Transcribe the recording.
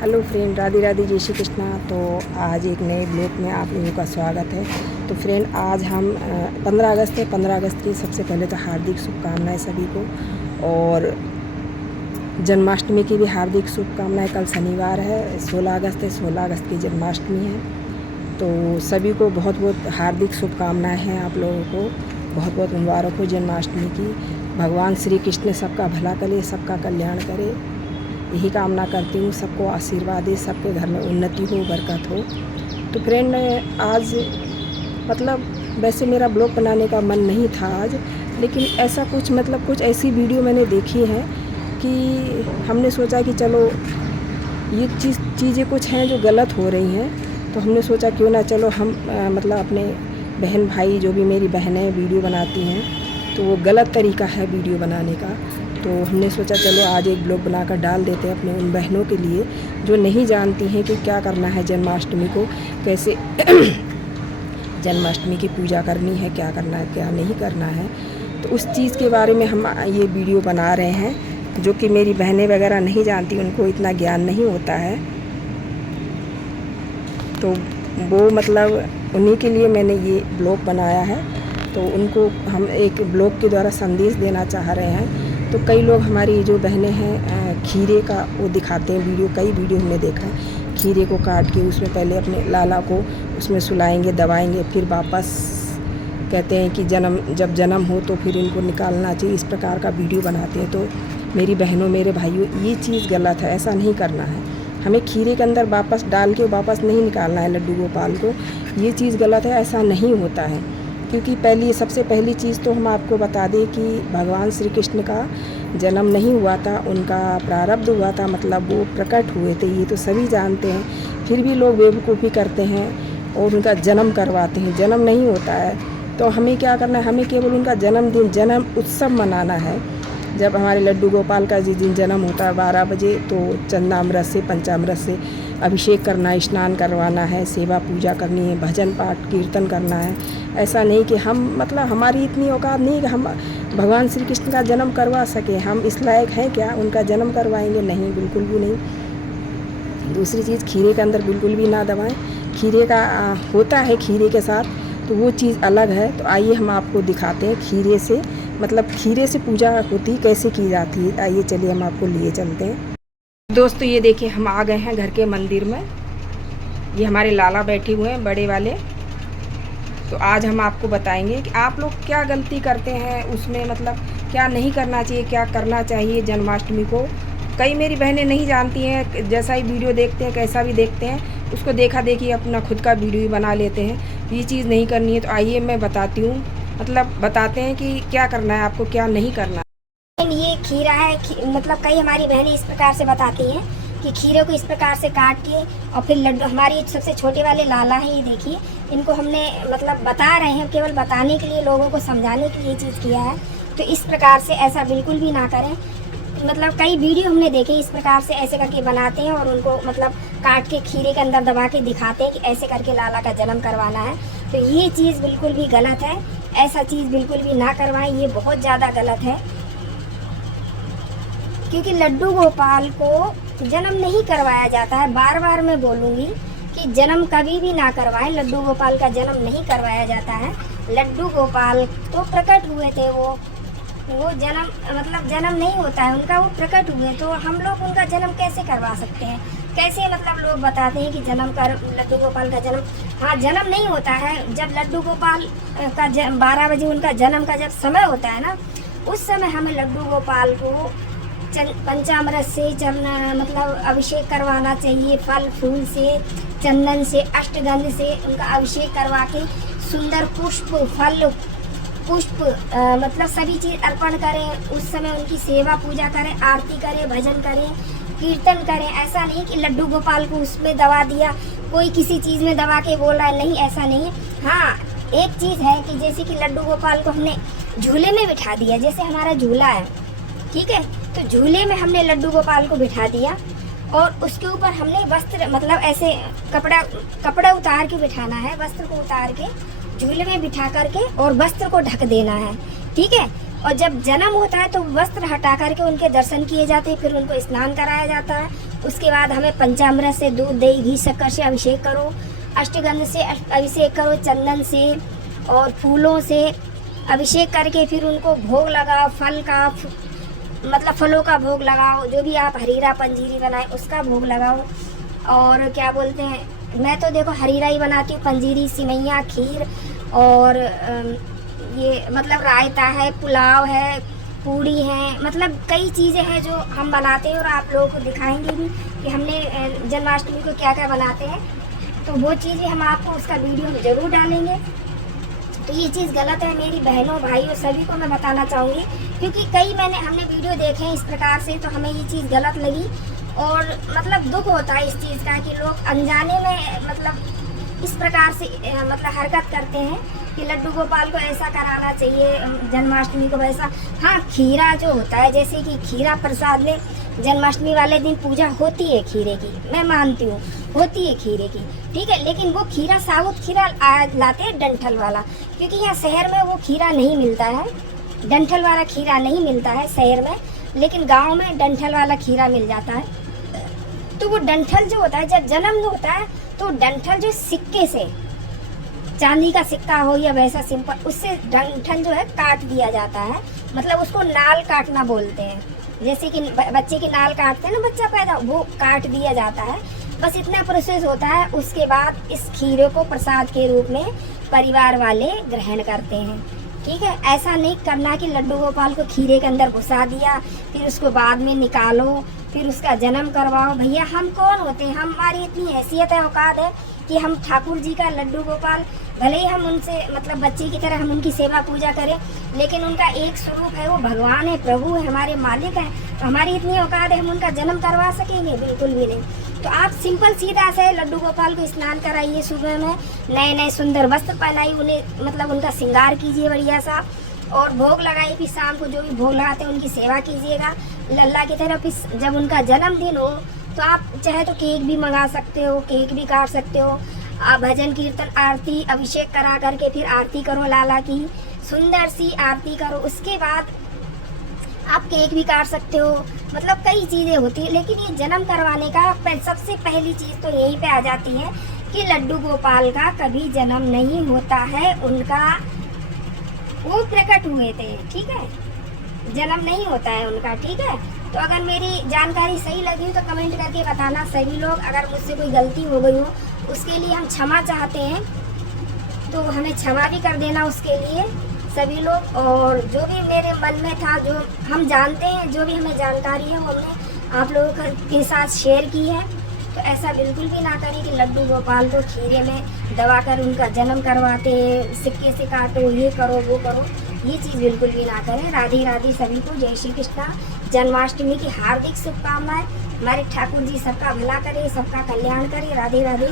Hello friend, Radhe Radhe, जय श्री कृष्णा। तो आज एक नए ब्लॉग में आप लोगों का स्वागत है। तो फ्रेंड, आज हम 15 अगस्त है। 15 अगस्त की सबसे पहले तो हार्दिक शुभकामनाएं सभी को, और जन्माष्टमी की भी हार्दिक शुभकामनाएं। कल शनिवार है, 16 अगस्त है। 16 अगस्त की जन्माष्टमी है। तो सभी को बहुत बहुत हार्दिक शुभकामनाएँ हैं। आप लोगों को बहुत बहुत मुबारक हो जन्माष्टमी की। भगवान श्री कृष्ण सबका भला करे, सबका कल्याण करे, यही कामना करती हूँ। सबको आशीर्वाद दे, सबके घर में उन्नति हो, बरकत हो। तो फ्रेंड, आज मतलब वैसे मेरा ब्लॉग बनाने का मन नहीं था आज, लेकिन ऐसा कुछ कुछ ऐसी वीडियो मैंने देखी है कि हमने सोचा कि चलो ये चीज़ें कुछ हैं जो गलत हो रही हैं। तो हमने सोचा क्यों ना चलो हम अपने बहन भाई, जो भी मेरी बहनें वीडियो बनाती हैं, तो वो गलत तरीका है वीडियो बनाने का। तो हमने सोचा चलो आज एक ब्लॉग बनाकर डाल देते हैं अपने उन बहनों के लिए जो नहीं जानती हैं कि क्या करना है जन्माष्टमी को, कैसे जन्माष्टमी की पूजा करनी है, क्या करना है, क्या नहीं करना है। तो उस चीज़ के बारे में हम ये वीडियो बना रहे हैं, जो कि मेरी बहनें वगैरह नहीं जानती, उनको इतना ज्ञान नहीं होता है। तो वो उन्हीं के लिए मैंने ये ब्लॉग बनाया है। तो उनको हम एक ब्लॉग के द्वारा संदेश देना चाह रहे हैं। तो कई लोग, हमारी जो बहनें हैं, खीरे का वो दिखाते हैं वीडियो, कई वीडियो हमने देखा है। खीरे को काट के उसमें पहले अपने लाला को उसमें सुलाएंगे, दबाएंगे, फिर वापस कहते हैं कि जब जन्म हो तो फिर इनको निकालना चाहिए। इस प्रकार का वीडियो बनाते हैं। तो मेरी बहनों, मेरे भाइयों, ये चीज़ गलत है, ऐसा नहीं करना है। हमें खीरे के अंदर वापस डाल के वापस नहीं निकालना है लड्डू गोपाल को। ये चीज़ गलत है, ऐसा नहीं होता है। क्योंकि सबसे पहली चीज़ तो हम आपको बता दें कि भगवान श्री कृष्ण का जन्म नहीं हुआ था, उनका प्रारब्ध हुआ था, वो प्रकट हुए थे, ये तो सभी जानते हैं। फिर भी लोग बेवकूफ़ी करते हैं और उनका जन्म करवाते हैं। जन्म नहीं होता है। तो हमें क्या करना है, हमें केवल उनका जन्मदिन, जन्म उत्सव मनाना है। जब हमारे लड्डू गोपाल का जिस दिन जन्म होता है 12 बजे, तो चंदामृत से, पंचामृत से अभिषेक करना है, स्नान करवाना है, सेवा पूजा करनी है, भजन पाठ कीर्तन करना है। ऐसा नहीं कि हम हमारी इतनी औकात नहीं कि हम भगवान श्री कृष्ण का जन्म करवा सकें। हम इस लायक हैं क्या उनका जन्म करवाएंगे? नहीं, बिल्कुल भी नहीं। दूसरी चीज़, खीरे के अंदर बिल्कुल भी ना दबाएं। खीरे का होता है खीरे के साथ, तो वो चीज़ अलग है। तो आइए हम आपको दिखाते हैं खीरे से पूजा होती कैसे की जाती है। आइए चलिए हम आपको लिए चलते हैं। दोस्तों, ये देखिए हम आ गए हैं घर के मंदिर में। ये हमारे लाला बैठे हुए हैं, बड़े वाले। तो आज हम आपको बताएंगे कि आप लोग क्या गलती करते हैं उसमें, क्या नहीं करना चाहिए, क्या करना चाहिए जन्माष्टमी को। कई मेरी बहनें नहीं जानती हैं, जैसा ही वीडियो देखते हैं, कैसा भी देखते हैं, उसको देखा देखी अपना खुद का वीडियो ही बना लेते हैं। ये चीज़ नहीं करनी है। तो आइए मैं बताती हूँ, बताते हैं कि क्या करना है आपको, क्या नहीं करना। ये खीरा है। कई हमारी बहनें इस प्रकार से बताती हैं कि खीरे को इस प्रकार से काट के और फिर लड्डू, हमारी सबसे छोटे वाले लाला हैं, ये देखिए, इनको हमने बता रहे हैं, केवल बताने के लिए, लोगों को समझाने के लिए ये चीज़ किया है। तो इस प्रकार से ऐसा बिल्कुल भी ना करें। कई वीडियो हमने देखे, इस प्रकार से ऐसे करके बनाते हैं और उनको काट के खीरे के अंदर दबा के दिखाते हैं कि ऐसे करके लाला का जन्म करवाना है। तो ये चीज़ बिल्कुल भी गलत है। ऐसा चीज़ बिल्कुल भी ना करवाएं, ये बहुत ज़्यादा गलत है। क्योंकि लड्डू गोपाल को जन्म नहीं करवाया जाता है। बार बार मैं बोलूँगी कि जन्म कभी भी ना करवाएं। लड्डू गोपाल का जन्म नहीं करवाया जाता है। लड्डू गोपाल तो प्रकट हुए थे, वो जन्म नहीं होता है उनका, वो प्रकट हुए। तो हम लोग उनका जन्म कैसे करवा सकते हैं? कैसे लोग बताते हैं कि लड्डू गोपाल का जन्म, हाँ, जन्म नहीं होता है। जब लड्डू गोपाल का 12 बजे उनका जन्म का जब समय होता है ना, उस समय हमें लड्डू गोपाल को पंचामृत से अभिषेक करवाना चाहिए। फल फूल से, चंदन से, अष्टगंध से उनका अभिषेक करवा के सुंदर पुष्प, फल पुष्प सभी चीज़ अर्पण करें। उस समय उनकी सेवा पूजा करें, आरती करें, भजन करें, कीर्तन करें। ऐसा नहीं कि लड्डू गोपाल को उसमें दबा दिया, कोई किसी चीज़ में दबा के बोल रहा है, नहीं, ऐसा नहीं। हाँ, एक चीज़ है कि जैसे कि लड्डू गोपाल को हमने झूले में बिठा दिया, जैसे हमारा झूला है, ठीक है, तो झूले में हमने लड्डू गोपाल को बिठा दिया और उसके ऊपर हमने वस्त्र, ऐसे कपड़ा उतार के बिठाना है। वस्त्र को उतार के झूले में बिठा करके और वस्त्र को ढक देना है, ठीक है। और जब जन्म होता है तो वस्त्र हटा करके उनके दर्शन किए जाते हैं, फिर उनको स्नान कराया जाता है, उसके बाद हमें पंचामृत से दूध दही घी शक्कर से अभिषेक करो, अष्टगंध से अभिषेक करो, चंदन से और फूलों से अभिषेक करके फिर उनको भोग लगाओ, फल का मतलब फलों का भोग लगाओ, जो भी आप हरीरा पंजीरी बनाए उसका भोग लगाओ। और क्या बोलते हैं, मैं तो देखो हरीरा ही बनाती हूँ, पंजीरी, सिवैयाँ, खीर और ये मतलब रायता है, पुलाव है, पूड़ी है, मतलब कई चीज़ें हैं जो हम बनाते हैं और आप लोगों को दिखाएंगे भी कि हमने जन्माष्टमी को क्या क्या बनाते हैं। तो वो चीज़ें हम आपको उसका वीडियो ज़रूर डालेंगे। तो ये चीज़ गलत है मेरी बहनों भाइयों सभी को मैं बताना चाहूँगी, क्योंकि हमने वीडियो देखे हैं इस प्रकार से, तो हमें ये चीज़ गलत लगी और मतलब दुख होता है इस चीज़ का कि लोग अनजाने में मतलब इस प्रकार से मतलब हरकत करते हैं कि लड्डू गोपाल को ऐसा कराना चाहिए, जन्माष्टमी को वैसा। हाँ, खीरा जो होता है, जैसे कि खीरा प्रसाद में जन्माष्टमी वाले दिन पूजा होती है खीरे की, मैं मानती हूँ होती है खीरे की, ठीक है, लेकिन वो खीरा साबुत खीरा लाते हैं डंठल वाला, क्योंकि यहाँ शहर में वो खीरा नहीं मिलता है, डंठल वाला खीरा नहीं मिलता है शहर में, लेकिन गांव में डंठल वाला खीरा मिल जाता है। तो वो डंठल जो होता है, जब जन्म होता है तो डंठल जो सिक्के से, चांदी का सिक्का हो या वैसा सिंपल, उससे डंठल जो है काट दिया जाता है, मतलब उसको नाल काटना बोलते हैं, जैसे कि बच्चे की नाल काटते हैं ना बच्चा पैदा, वो काट दिया जाता है। बस इतना प्रोसेस होता है। उसके बाद इस खीरे को प्रसाद के रूप में परिवार वाले ग्रहण करते हैं, ठीक है। ऐसा नहीं करना कि लड्डू गोपाल को खीरे के अंदर घुसा दिया, फिर उसको बाद में निकालो, फिर उसका जन्म करवाओ। भैया हम कौन होते हैं, हमारी इतनी हैसियत है, औकात है कि हम ठाकुर जी का लड्डू गोपाल, भले ही हम उनसे मतलब बच्चे की तरह हम उनकी सेवा पूजा करें, लेकिन उनका एक स्वरूप है, वो भगवान है, प्रभु है, हमारे मालिक हैं। तो हमारी इतनी औकात है हम उनका जन्म करवा सकेंगे? बिल्कुल भी नहीं। तो आप सिंपल सीधा से लड्डू गोपाल को स्नान कराइए, सुबह में नए नए सुंदर वस्त्र पहनाइए, उन्हें मतलब उनका श्रृंगार कीजिए बढ़िया सा, और भोग लगाइए। फिर शाम को जो भी भोग लगाते हैं उनकी सेवा कीजिएगा लल्ला की तरह। फिर जब उनका जन्मदिन हो तो आप चाहे तो केक भी मंगा सकते हो, केक भी काट सकते हो। आप भजन कीर्तन आरती अभिषेक करा करके फिर आरती करो, लाला की सुंदर सी आरती करो। उसके बाद आप केक भी काट सकते हो, मतलब कई चीज़ें होती है। लेकिन ये जन्म करवाने का सबसे पहली चीज़ तो यहीं पे आ जाती है कि लड्डू गोपाल का कभी जन्म नहीं होता है, उनका वो प्रकट हुए थे, ठीक है, जन्म नहीं होता है उनका, ठीक है। तो अगर मेरी जानकारी सही लगी तो कमेंट करके बताना सभी लोग। अगर मुझसे कोई गलती हो गई हो उसके लिए हम क्षमा चाहते हैं, तो हमें क्षमा भी कर देना उसके लिए सभी लोग। और जो भी मेरे मन में था, जो हम जानते हैं, जो भी हमें जानकारी है वो हमने आप लोगों के साथ शेयर की है। तो ऐसा बिल्कुल भी ना करें कि लड्डू गोपाल को खीरे में दबा कर उनका जन्म करवाते हैं, सिक्के से काटो, ये करो वो करो, ये चीज़ बिल्कुल भी ना करें। राधे राधे सभी को, जय श्री कृष्णा। जन्माष्टमी की हार्दिक शुभकामनाएं। हमारे ठाकुर जी सबका भला करे, सबका कल्याण करे। राधे राधे।